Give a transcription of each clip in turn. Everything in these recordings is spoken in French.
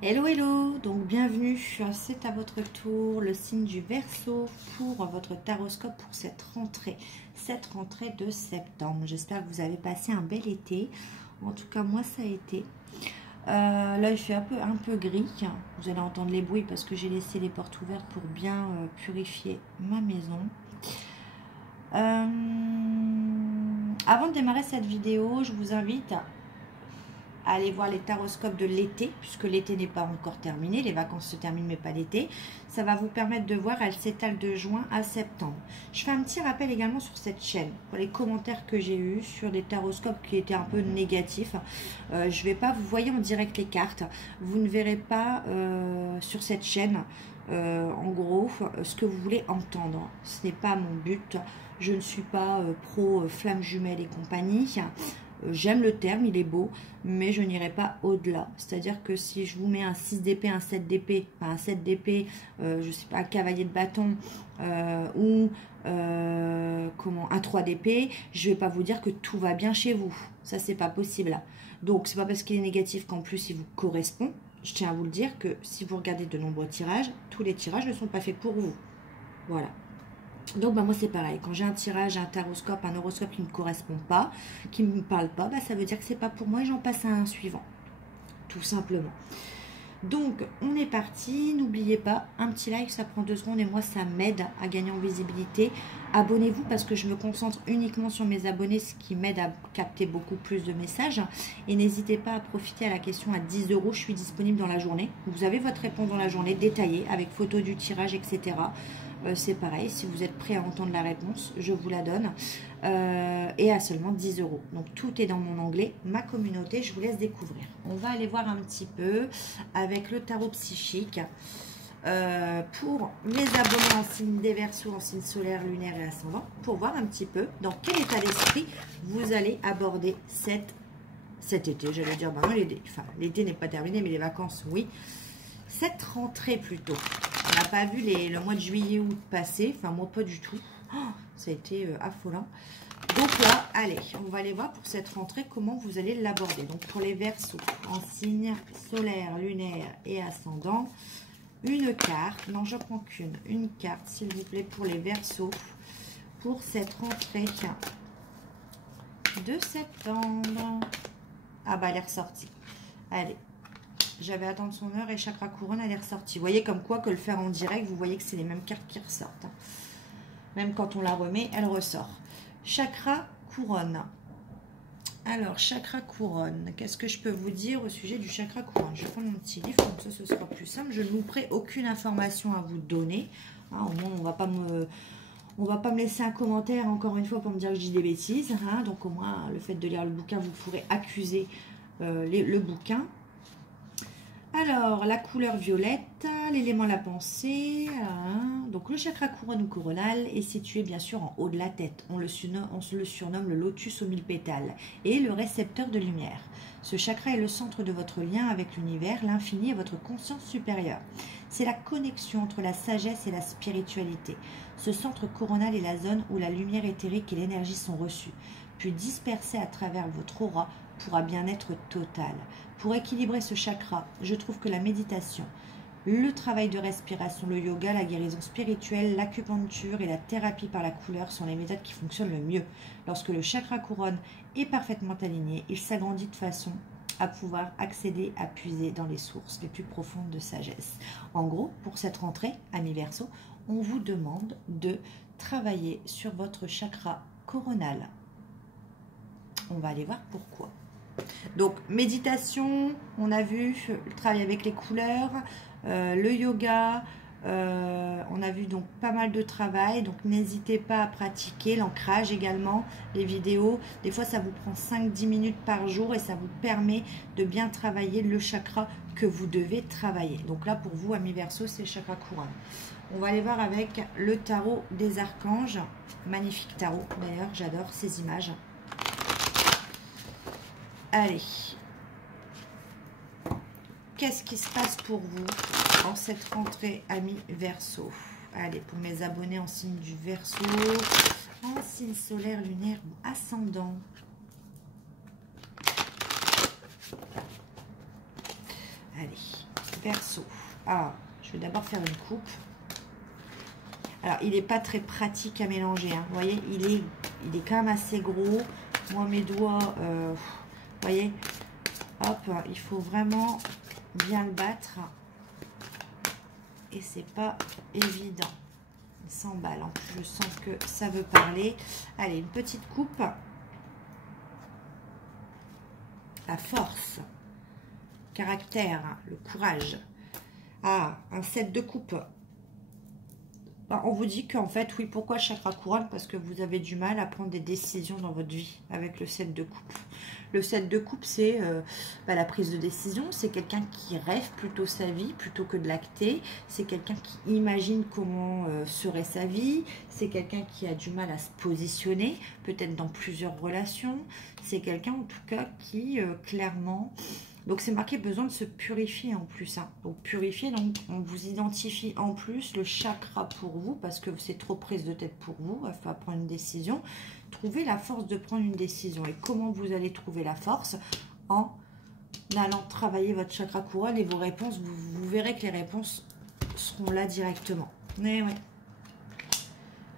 Hello hello, donc bienvenue, c'est à votre tour le signe du Verseau pour votre taroscope pour cette rentrée de septembre. J'espère que vous avez passé un bel été, en tout cas moi ça a été. Là il fait un peu gris, vous allez entendre les bruits parce que j'ai laissé les portes ouvertes pour bien purifier ma maison. Avant de démarrer cette vidéo, je vous invite à aller voir les taroscopes de l'été, puisque l'été n'est pas encore terminé, les vacances se terminent mais pas l'été. Ça va vous permettre de voir, elle s'étale de juin à septembre. Je fais un petit rappel également sur cette chaîne, pour les commentaires que j'ai eus sur des taroscopes qui étaient un peu négatifs. Je vais pas, vous voyez en direct les cartes, vous ne verrez pas sur cette chaîne, en gros, ce que vous voulez entendre. Ce n'est pas mon but, je ne suis pas pro flamme jumelle et compagnie. J'aime le terme, il est beau, mais je n'irai pas au-delà. C'est-à-dire que si je vous mets un 6 d'épée, un 7 d'épée, enfin un 7 d'épée, je sais pas, un cavalier de bâton ou un 3 d'épée, je vais pas vous dire que tout va bien chez vous. Ça, c'est pas possible. Donc, c'est pas parce qu'il est négatif qu'en plus il vous correspond. Je tiens à vous le dire que si vous regardez de nombreux tirages, tous les tirages ne sont pas faits pour vous. Voilà. Donc moi c'est pareil, quand j'ai un tirage, un taroscope, un horoscope qui ne me correspond pas, qui ne me parle pas, ça veut dire que c'est pas pour moi et j'en passe à un suivant, tout simplement. Donc on est parti, n'oubliez pas, un petit like, ça prend 2 secondes et moi ça m'aide à gagner en visibilité. Abonnez-vous parce que je me concentre uniquement sur mes abonnés, ce qui m'aide à capter beaucoup plus de messages. Et n'hésitez pas à profiter à la question à 10 €, je suis disponible dans la journée. Vous avez votre réponse dans la journée, détaillée, avec photo du tirage, etc. C'est pareil, si vous êtes prêt à entendre la réponse, je vous la donne. Et à seulement 10 €. Donc tout est dans mon onglet, ma communauté, je vous laisse découvrir. On va aller voir un petit peu avec le tarot psychique. Pour mes abonnés en signe des Verseaux, en signe solaire, lunaire et ascendant, pour voir un petit peu dans quel état d'esprit vous allez aborder cet été. J'allais dire, bah non, l'été n'est pas terminé, mais les vacances, oui. Cette rentrée plutôt. On n'a pas vu le mois de juillet août passer, enfin moi pas du tout. Oh, ça a été affolant. Donc là, allez, on va aller voir pour cette rentrée comment vous allez l'aborder. Donc pour les Verseaux en signe solaire, lunaire et ascendant, une carte, non je prends qu'une, une carte s'il vous plaît pour les Verseaux pour cette rentrée de septembre. Ah bah elle est ressortie. Allez. J'avais à attendre son heure et chakra couronne, elle est ressortie. Vous voyez comme quoi que le faire en direct, vous voyez que c'est les mêmes cartes qui ressortent. Même quand on la remet, elle ressort. Chakra couronne. Alors, chakra couronne. Qu'est-ce que je peux vous dire au sujet du chakra couronne? Je vais prendre mon petit livre, comme ça ce sera plus simple. Je ne vous ferai aucune information à vous donner. Hein, au moins, on va pas me laisser un commentaire, encore une fois, pour me dire que je dis des bêtises. Hein, donc au moins, le fait de lire le bouquin, vous pourrez accuser le bouquin. Alors, la couleur violette, l'élément la pensée. Donc, le chakra couronne ou coronal est situé bien sûr en haut de la tête. On le surnomme le lotus aux 1000 pétales et le récepteur de lumière. Ce chakra est le centre de votre lien avec l'univers, l'infini et votre conscience supérieure. C'est la connexion entre la sagesse et la spiritualité. Ce centre coronal est la zone où la lumière éthérique et l'énergie sont reçues, puis dispersées à travers votre aura pour un bien-être total. Pour équilibrer ce chakra, je trouve que la méditation, le travail de respiration, le yoga, la guérison spirituelle, l'acupuncture et la thérapie par la couleur sont les méthodes qui fonctionnent le mieux. Lorsque le chakra couronne est parfaitement aligné, il s'agrandit de façon à pouvoir accéder à puiser dans les sources les plus profondes de sagesse. En gros, pour cette rentrée, amis Verseaux, on vous demande de travailler sur votre chakra coronal. On va aller voir pourquoi. Donc, méditation, on a vu le travail avec les couleurs, le yoga, on a vu donc pas mal de travail. Donc, n'hésitez pas à pratiquer l'ancrage également, les vidéos. Des fois, ça vous prend 5-10 minutes par jour et ça vous permet de bien travailler le chakra que vous devez travailler. Donc là, pour vous, amis Verseaux, c'est le chakra couronne. On va aller voir avec le tarot des archanges. Magnifique tarot, d'ailleurs, j'adore ces images. Allez, qu'est-ce qui se passe pour vous en cette rentrée, amis Verseaux? Allez, pour mes abonnés en signe du Verseau, en signe solaire, lunaire ou ascendant. Allez, Verseau. Ah, je vais d'abord faire une coupe. Alors, il n'est pas très pratique à mélanger. Hein. Vous voyez, il est quand même assez gros. Moi, mes doigts, vous voyez, hop, il faut vraiment bien le battre. Et c'est pas évident. Il s'emballe. En plus, je sens que ça veut parler. Allez, une petite coupe. La force. Caractère. Le courage. Ah, un set de coupe. On vous dit qu'en fait, oui, pourquoi chakra couronne? Parce que vous avez du mal à prendre des décisions dans votre vie avec le 7 de coupe. Le 7 de coupe, c'est la prise de décision. C'est quelqu'un qui rêve plutôt sa vie plutôt que de l'acter. C'est quelqu'un qui imagine comment serait sa vie. C'est quelqu'un qui a du mal à se positionner, peut-être dans plusieurs relations. C'est quelqu'un en tout cas qui, clairement... Donc, c'est marqué besoin de se purifier en plus. Hein. Donc, purifier, donc, on vous identifie en plus le chakra pour vous parce que c'est trop prise de tête pour vous. Il faut prendre une décision. Trouvez la force de prendre une décision. Et comment vous allez trouver la force? En allant travailler votre chakra couronne et vos réponses. Vous verrez que les réponses seront là directement. Mais ouais.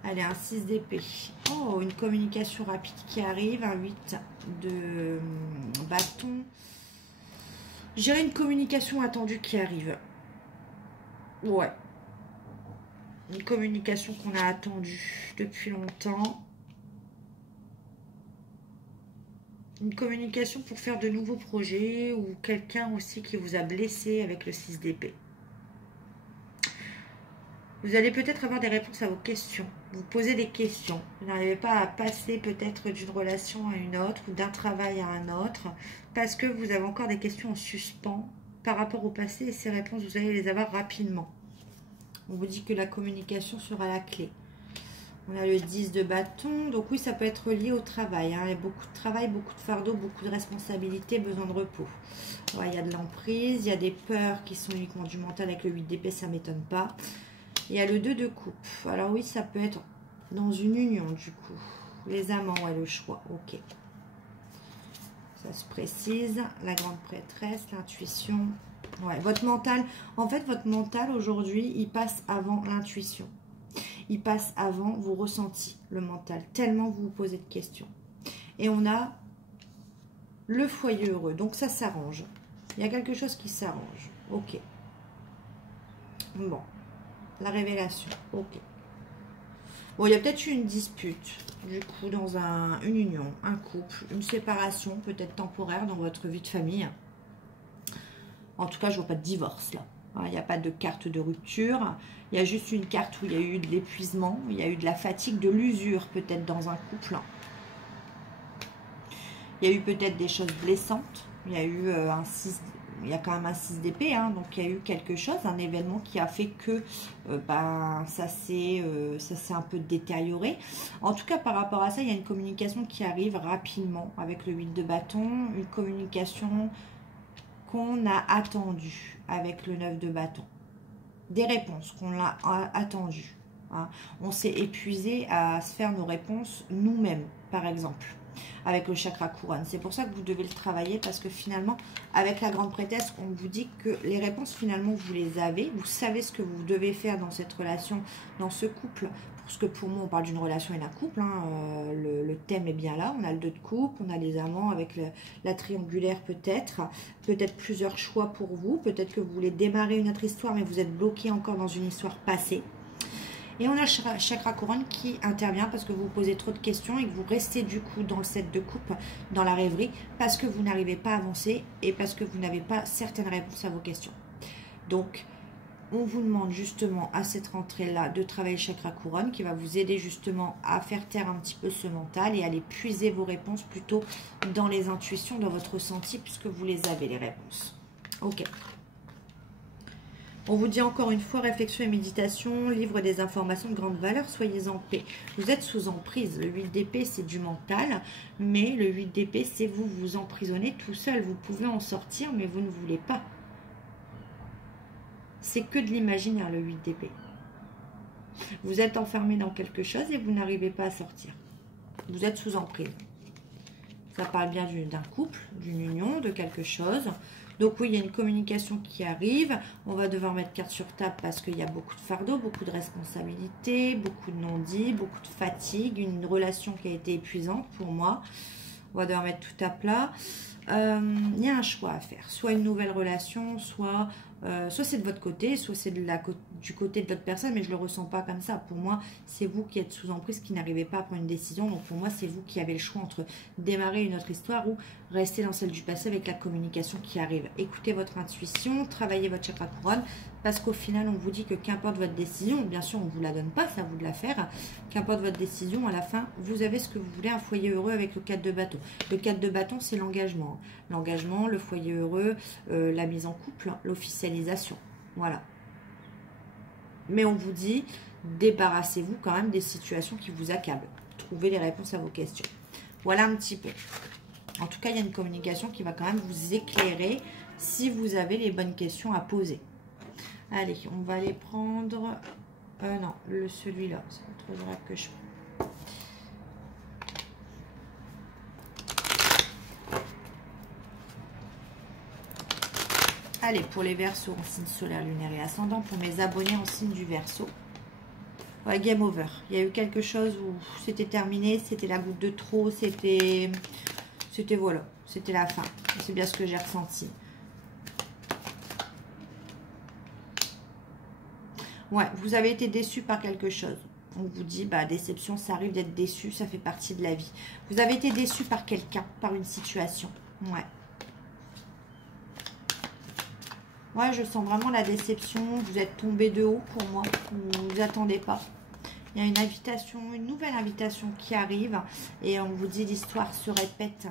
Allez, un 6 d'épée. Oh, une communication rapide qui arrive. Un 8 de bâton. J'ai une communication attendue qui arrive. Ouais. Une communication qu'on a attendue depuis longtemps. Une communication pour faire de nouveaux projets ou quelqu'un aussi qui vous a blessé avec le 6 d'épée. Vous allez peut-être avoir des réponses à vos questions. Vous posez des questions. Vous n'arrivez pas à passer peut-être d'une relation à une autre ou d'un travail à un autre parce que vous avez encore des questions en suspens par rapport au passé et ces réponses, vous allez les avoir rapidement. On vous dit que la communication sera la clé. On a le 10 de bâton. Donc oui, ça peut être lié au travail. Hein. Il y a beaucoup de travail, beaucoup de fardeau, beaucoup de responsabilités, besoin de repos. Ouais, il y a de l'emprise, il y a des peurs qui sont uniquement du mental avec le 8 d'épée, ça ne m'étonne pas. Il y a le 2 de coupe. Alors oui, ça peut être dans une union du coup. Les amants, ouais, le choix. Ok. Ça se précise. La grande prêtresse, l'intuition. Ouais, votre mental. En fait, votre mental aujourd'hui, il passe avant l'intuition. Il passe avant vos ressentis, le mental. Tellement vous vous posez de questions. Et on a le foyer heureux. Donc ça s'arrange. Il y a quelque chose qui s'arrange. Ok. Bon. La révélation, ok. Bon, il y a peut-être eu une dispute, du coup, dans une union, un couple, une séparation, peut-être temporaire dans votre vie de famille. En tout cas, je ne vois pas de divorce, là. Il n'y a pas de carte de rupture. Il y a juste une carte où il y a eu de l'épuisement, il y a eu de la fatigue, de l'usure, peut-être, dans un couple. Il y a eu peut-être des choses blessantes. Il y a eu un 6... Il y a quand même un 6 d'épée, hein, donc il y a eu quelque chose, un événement qui a fait que ça s'est un peu détérioré. En tout cas, par rapport à ça, il y a une communication qui arrive rapidement avec le 8 de bâton, une communication qu'on a attendue avec le 9 de bâton. Des réponses qu'on a attendues. Hein. On s'est épuisé à se faire nos réponses nous-mêmes, par exemple. Avec le chakra couronne. C'est pour ça que vous devez le travailler parce que finalement, avec la grande prêtresse, on vous dit que les réponses, finalement, vous les avez. Vous savez ce que vous devez faire dans cette relation, dans ce couple. Parce que pour moi, on parle d'une relation et d'un couple. Hein. Le thème est bien là. On a le 2 de coupe, on a les amants avec la triangulaire peut-être. Peut-être plusieurs choix pour vous. Peut-être que vous voulez démarrer une autre histoire, mais vous êtes bloqué encore dans une histoire passée. Et on a le chakra couronne qui intervient parce que vous posez trop de questions et que vous restez du coup dans le 7 de coupe, dans la rêverie, parce que vous n'arrivez pas à avancer et parce que vous n'avez pas certaines réponses à vos questions. Donc, on vous demande justement à cette rentrée-là de travailler le chakra couronne qui va vous aider justement à faire taire un petit peu ce mental et à aller puiser vos réponses plutôt dans les intuitions, dans votre ressenti, puisque vous les avez, les réponses. Ok. On vous dit encore une fois, réflexion et méditation, livre des informations de grande valeur, soyez en paix. Vous êtes sous emprise. Le 8 d'épée, c'est du mental, mais le 8 d'épée, c'est vous vous emprisonnez tout seul. Vous pouvez en sortir, mais vous ne voulez pas. C'est que de l'imaginaire, le 8 d'épée. Vous êtes enfermé dans quelque chose et vous n'arrivez pas à sortir. Vous êtes sous emprise. Ça parle bien d'un couple, d'une union, de quelque chose. Donc oui, il y a une communication qui arrive. On va devoir mettre carte sur table parce qu'il y a beaucoup de fardeaux, beaucoup de responsabilités, beaucoup de non-dits, beaucoup de fatigue, une relation qui a été épuisante pour moi. On va devoir mettre tout à plat. Il y a un choix à faire. Soit une nouvelle relation, soit c'est de votre côté, soit c'est du côté de l'autre personne, mais je ne le ressens pas comme ça. Pour moi, c'est vous qui êtes sous emprise, qui n'arrivez pas à prendre une décision. Donc pour moi, c'est vous qui avez le choix entre démarrer une autre histoire ou rester dans celle du passé avec la communication qui arrive. Écoutez votre intuition, travaillez votre chakra couronne, parce qu'au final, on vous dit que qu'importe votre décision, bien sûr, on ne vous la donne pas, c'est à vous de la faire. Qu'importe votre décision, à la fin, vous avez ce que vous voulez, un foyer heureux avec le 4 de bâton. Le 4 de bâton, c'est l'engagement. L'engagement, le foyer heureux, la mise en couple, l'officialisation. Voilà. Mais on vous dit, débarrassez-vous quand même des situations qui vous accablent. Trouvez les réponses à vos questions. Voilà un petit peu. En tout cas, il y a une communication qui va quand même vous éclairer si vous avez les bonnes questions à poser. Allez, on va aller prendre... non, celui-là. C'est autre oracle que je prends. Allez, pour les Verseaux en signe solaire, lunaire et ascendant, pour mes abonnés en signe du Verseau. Ouais, game over. Il y a eu quelque chose où c'était terminé, c'était la goutte de trop, c'était voilà, c'était la fin. C'est bien ce que j'ai ressenti. Ouais, vous avez été déçu par quelque chose. On vous dit, bah, déception, ça arrive d'être déçu, ça fait partie de la vie. Vous avez été déçu par quelqu'un, par une situation. Ouais. Ouais, je sens vraiment la déception. Vous êtes tombé de haut pour moi. Vous ne vous attendez pas. Il y a une invitation, une nouvelle invitation qui arrive. Et on vous dit l'histoire se répète.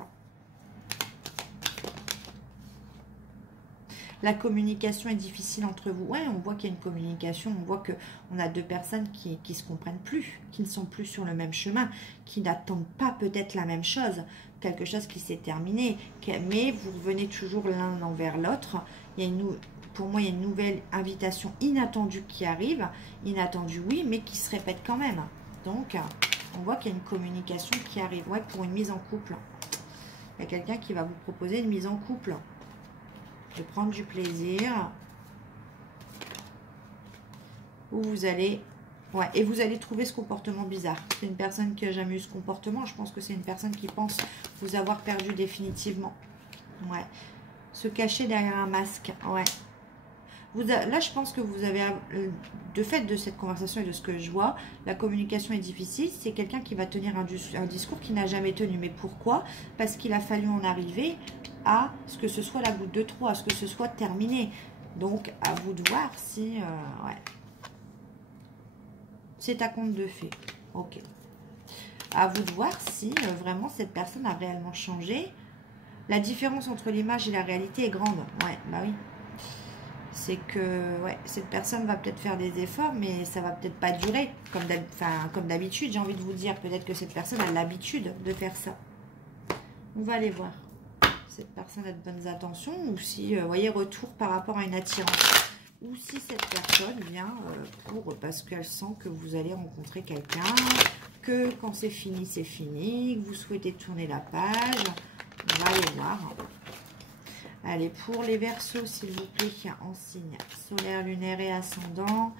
La communication est difficile entre vous. Ouais, on voit qu'il y a une communication. On voit qu'on a deux personnes qui ne se comprennent plus. Qui ne sont plus sur le même chemin. Qui n'attendent pas peut-être la même chose. Quelque chose qui s'est terminé. Mais vous revenez toujours l'un envers l'autre. Pour moi, il y a une nouvelle invitation inattendue qui arrive. Inattendue, oui, mais qui se répète quand même. Donc, on voit qu'il y a une communication qui arrive. Ouais, pour une mise en couple. Il y a quelqu'un qui va vous proposer une mise en couple. De prendre du plaisir. Où vous allez... Ouais, et vous allez trouver ce comportement bizarre. C'est une personne qui n'a jamais eu ce comportement. Je pense que c'est une personne qui pense vous avoir perdu définitivement. Ouais. Se cacher derrière un masque. Ouais. Là, je pense que vous avez, de fait de cette conversation et de ce que je vois, la communication est difficile. C'est quelqu'un qui va tenir un discours qu'il n'a jamais tenu. Mais pourquoi? Parce qu'il a fallu en arriver à ce que ce soit la goutte de trop, à ce que ce soit terminé. Donc, à vous de voir si... ouais. C'est à compte de fait. Ok. À vous de voir si vraiment cette personne a réellement changé. La différence entre l'image et la réalité est grande. Ouais, bah oui. C'est que ouais, cette personne va peut-être faire des efforts, mais ça va peut-être pas durer. Comme d'habitude, j'ai envie de vous dire, peut-être que cette personne a l'habitude de faire ça. On va aller voir. Cette personne a de bonnes intentions, ou si, vous voyez, retour par rapport à une attirance. Ou si cette personne vient parce qu'elle sent que vous allez rencontrer quelqu'un, que quand c'est fini, que vous souhaitez tourner la page. On va aller voir. Allez, pour les Verseaux, s'il vous plaît, en signe solaire, lunaire et ascendant,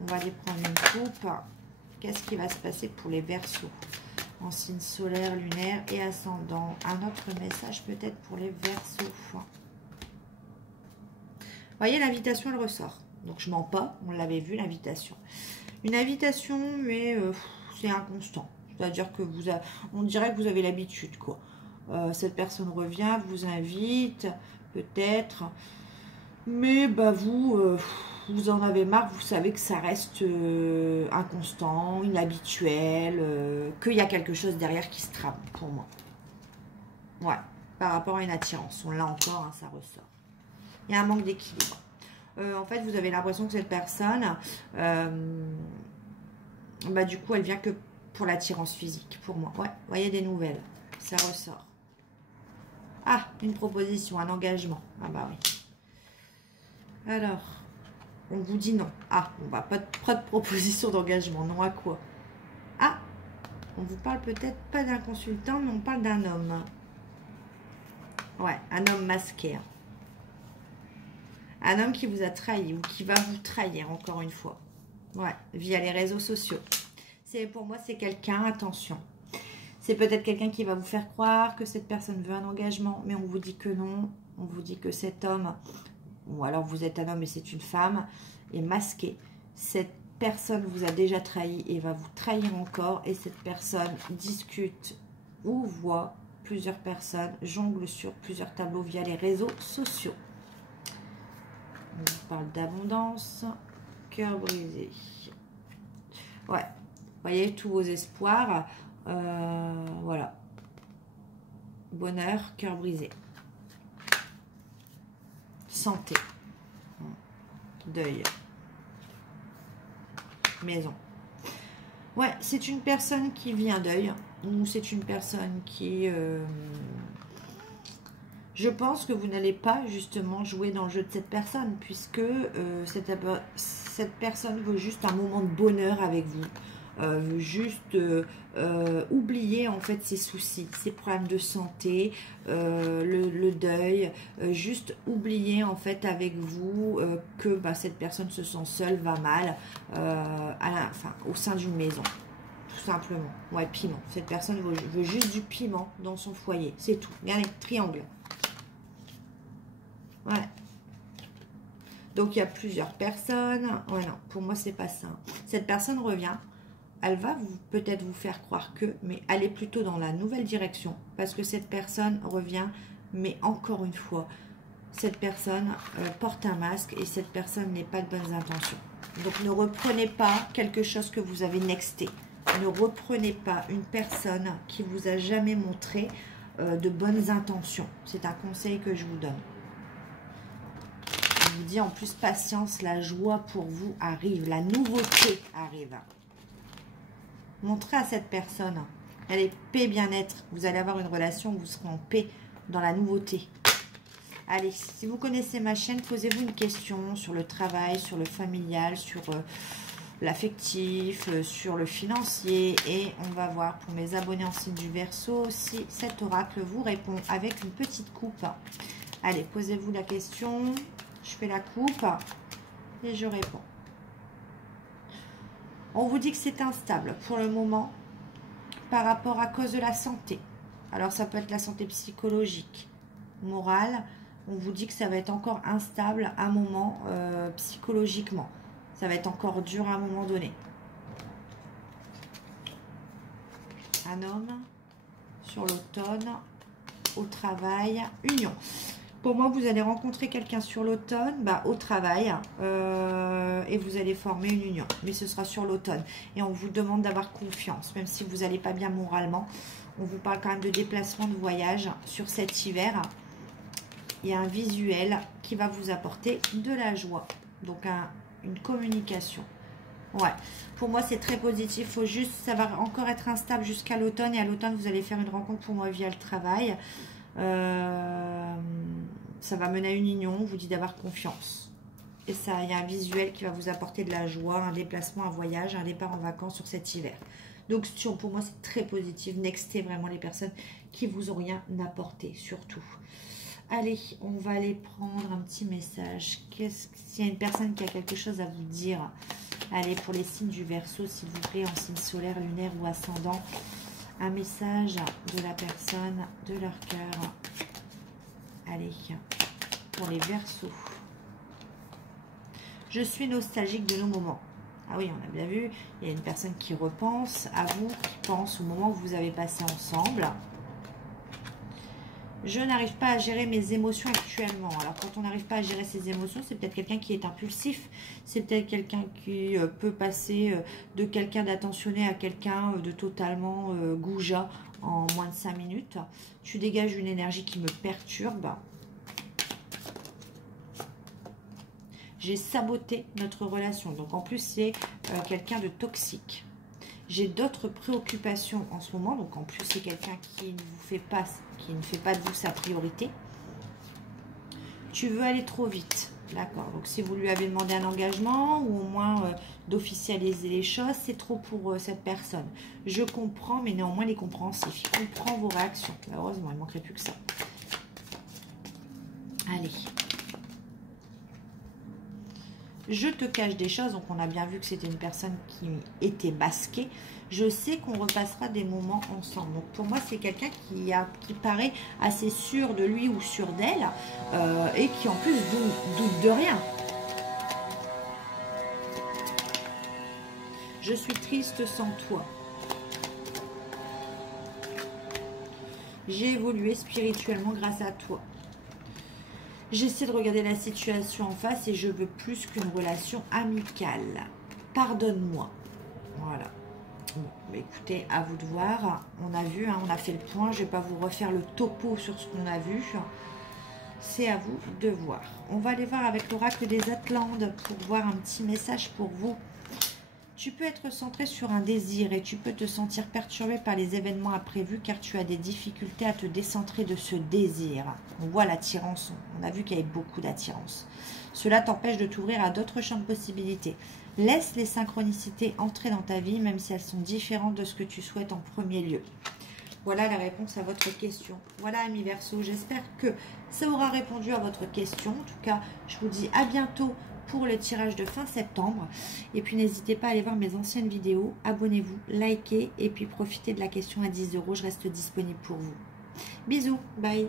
on va aller prendre une coupe. Qu'est-ce qui va se passer pour les Verseaux en signe solaire, lunaire et ascendant? Un autre message peut-être pour les Verseaux. Vous voyez, l'invitation, elle ressort. Donc, je mens pas, on l'avait vu, l'invitation. Une invitation, mais c'est inconstant. C'est-à-dire que on dirait que vous avez l'habitude, quoi. Cette personne revient, vous invite, peut-être. Mais bah, vous en avez marre, vous savez que ça reste inconstant, inhabituel, qu'il y a quelque chose derrière qui se trame, pour moi. Ouais, par rapport à une attirance. On l'a encore, hein, ça ressort. Il y a un manque d'équilibre. En fait, vous avez l'impression que cette personne, bah, du coup, elle vient que pour l'attirance physique, pour moi. Ouais, vous voyez des nouvelles, ça ressort. Ah, une proposition, un engagement. Ah bah oui. Alors, on vous dit non. Ah, bon bah, pas de proposition d'engagement. Non à quoi? Ah, on vous parle peut-être pas d'un consultant, mais on parle d'un homme. Ouais, un homme masqué. Un homme qui vous a trahi ou qui va vous trahir encore une fois. Ouais, via les réseaux sociaux. Pour moi, c'est quelqu'un, attention. C'est peut-être quelqu'un qui va vous faire croire que cette personne veut un engagement, mais on vous dit que non. On vous dit que cet homme, ou alors vous êtes un homme et c'est une femme, est masqué. Cette personne vous a déjà trahi et va vous trahir encore. Et cette personne discute ou voit plusieurs personnes, jongle sur plusieurs tableaux via les réseaux sociaux. On vous parle d'abondance, cœur brisé. Ouais, vous voyez tous vos espoirs. Voilà. Bonheur, cœur brisé. Santé. Deuil. Maison. Ouais, c'est une personne qui vit un deuil. Ou c'est une personne qui... je pense que vous n'allez pas justement jouer dans le jeu de cette personne, puisque cette personne veut juste un moment de bonheur avec vous. Veut juste oublier en fait ses soucis, ses problèmes de santé, le deuil, juste oublier en fait avec vous que cette personne se sent seule, va mal, au sein d'une maison. Tout simplement. Ouais, piment. Cette personne veut juste du piment dans son foyer. C'est tout. Regardez, triangle. Ouais. Donc, il y a plusieurs personnes. Ouais, non, pour moi, c'est pas ça. Cette personne revient. Elle va peut-être vous faire croire que, mais elle est plutôt dans la nouvelle direction. Parce que cette personne revient, mais encore une fois, cette personne porte un masque et cette personne n'est pas de bonnes intentions. Donc, ne reprenez pas quelque chose que vous avez nexté. Ne reprenez pas une personne qui vous a jamais montré de bonnes intentions. C'est un conseil que je vous donne. Je vous dis en plus, patience, la joie pour vous arrive. La nouveauté arrive. Montrez à cette personne. Elle est paix, bien-être. Vous allez avoir une relation où vous serez en paix dans la nouveauté. Allez, si vous connaissez ma chaîne, posez-vous une question sur le travail, sur le familial, sur... l'affectif, sur le financier, et on va voir pour mes abonnés en signe du Verseau si cet oracle vous répond avec une petite coupe. Allez, posez-vous la question, je fais la coupe et je réponds. On vous dit que c'est instable pour le moment par rapport à cause de la santé. Alors ça peut être la santé psychologique, morale. On vous dit que ça va être encore instable à un moment psychologiquement. Ça va être encore dur à un moment donné. Un homme sur l'automne, au travail, union. Pour moi, vous allez rencontrer quelqu'un sur l'automne, au travail, et vous allez former une union. Mais ce sera sur l'automne. Et on vous demande d'avoir confiance, même si vous n'allez pas bien moralement. On vous parle quand même de déplacement, de voyage sur cet hiver. Il y a un visuel qui va vous apporter de la joie. Donc, une communication. Ouais, pour moi c'est très positif. Faut juste, ça va encore être instable jusqu'à l'automne, et à l'automne vous allez faire une rencontre pour moi via le travail. Ça va mener à une union. On vous dit d'avoir confiance. Et ça, il y a un visuel qui va vous apporter de la joie, un déplacement, un voyage, un départ en vacances sur cet hiver. Donc pour moi c'est très positif. Nextez vraiment les personnes qui vous ont rien apporté, surtout. Allez, on va aller prendre un petit message. S'il y a une personne qui a quelque chose à vous dire, allez, pour les signes du Verseau, s'il vous plaît, en signe solaire, lunaire ou ascendant, un message de la personne, de leur cœur. Allez, pour les Verseaux. Je suis nostalgique de nos moments. Ah oui, on a bien vu, il y a une personne qui repense à vous, qui pense au moment que vous avez passé ensemble. Je n'arrive pas à gérer mes émotions actuellement. Alors, quand on n'arrive pas à gérer ses émotions, c'est peut-être quelqu'un qui est impulsif. C'est peut-être quelqu'un qui peut passer de quelqu'un d'attentionné à quelqu'un de totalement goujat en moins de 5 minutes. Tu dégages une énergie qui me perturbe. J'ai saboté notre relation. Donc, en plus, c'est quelqu'un de toxique. J'ai d'autres préoccupations en ce moment. Donc, en plus, c'est quelqu'un qui ne fait pas de vous sa priorité. Tu veux aller trop vite. D'accord. Donc, si vous lui avez demandé un engagement ou au moins d'officialiser les choses, c'est trop pour cette personne. Je comprends, mais néanmoins, il est compréhensif. Il comprend vos réactions. Heureusement, il ne manquerait plus que ça. Allez. je te cache des choses. Donc, on a bien vu que c'était une personne qui était masquée. Je sais qu'on repassera des moments ensemble. Donc, pour moi, c'est quelqu'un qui paraît assez sûr de lui ou sûr d'elle et qui, en plus, doute de rien. Je suis triste sans toi. J'ai évolué spirituellement grâce à toi. J'essaie de regarder la situation en face et je veux plus qu'une relation amicale. Pardonne-moi. Voilà. Bon, écoutez, à vous de voir. On a vu, hein, on a fait le point. Je ne vais pas vous refaire le topo sur ce qu'on a vu. C'est à vous de voir. On va aller voir avec l'oracle des Atlantes pour voir un petit message pour vous. Tu peux être centré sur un désir et tu peux te sentir perturbé par les événements imprévus car tu as des difficultés à te décentrer de ce désir. On voit l'attirance, on a vu qu'il y avait beaucoup d'attirance. Cela t'empêche de t'ouvrir à d'autres champs de possibilités. Laisse les synchronicités entrer dans ta vie même si elles sont différentes de ce que tu souhaites en premier lieu. Voilà la réponse à votre question. Voilà, amis Verseau, j'espère que ça aura répondu à votre question. En tout cas, je vous dis à bientôt pour le tirage de fin septembre. Et puis, n'hésitez pas à aller voir mes anciennes vidéos. Abonnez-vous, likez et puis profitez de la question à 10 €. Je reste disponible pour vous. Bisous, bye.